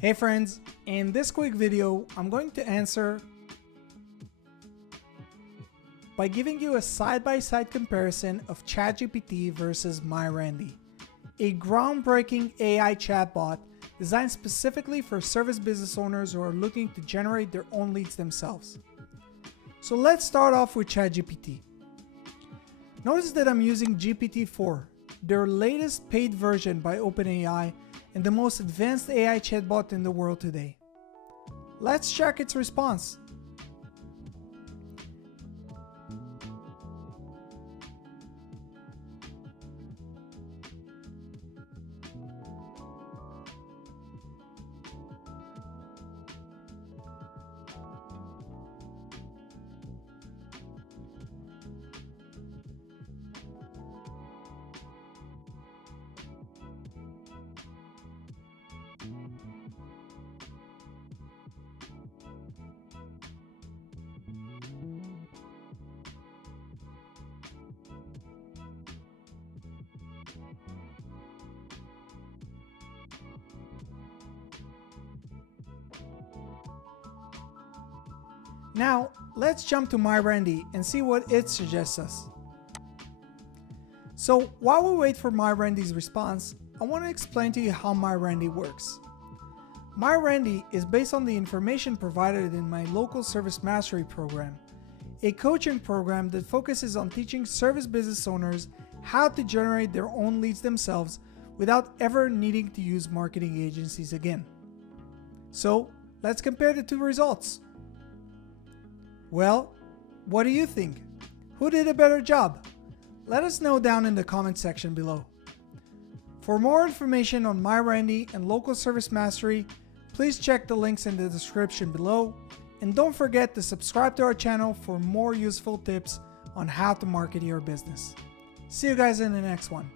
Hey friends, in this quick video, I'm going to answer by giving you a side-by-side comparison of ChatGPT versus MyRandy, a groundbreaking AI chatbot designed specifically for service business owners who are looking to generate their own leads themselves. So let's start off with ChatGPT. Notice that I'm using GPT-4, their latest paid version by OpenAI and the most advanced AI chatbot in the world today. Let's check its response. Now, let's jump to MyRandy and see what it suggests us. So while we wait for MyRandy's response, I want to explain to you how MyRandy works. MyRandy is based on the information provided in my local service mastery program, a coaching program that focuses on teaching service business owners how to generate their own leads themselves without ever needing to use marketing agencies again. So let's compare the two results. Well, what do you think? Who did a better job? Let us know down in the comment section below. For more information on MyRandy and local service mastery, please check the links in the description below, and don't forget to subscribe to our channel for more useful tips on how to market your business. See you guys in the next one.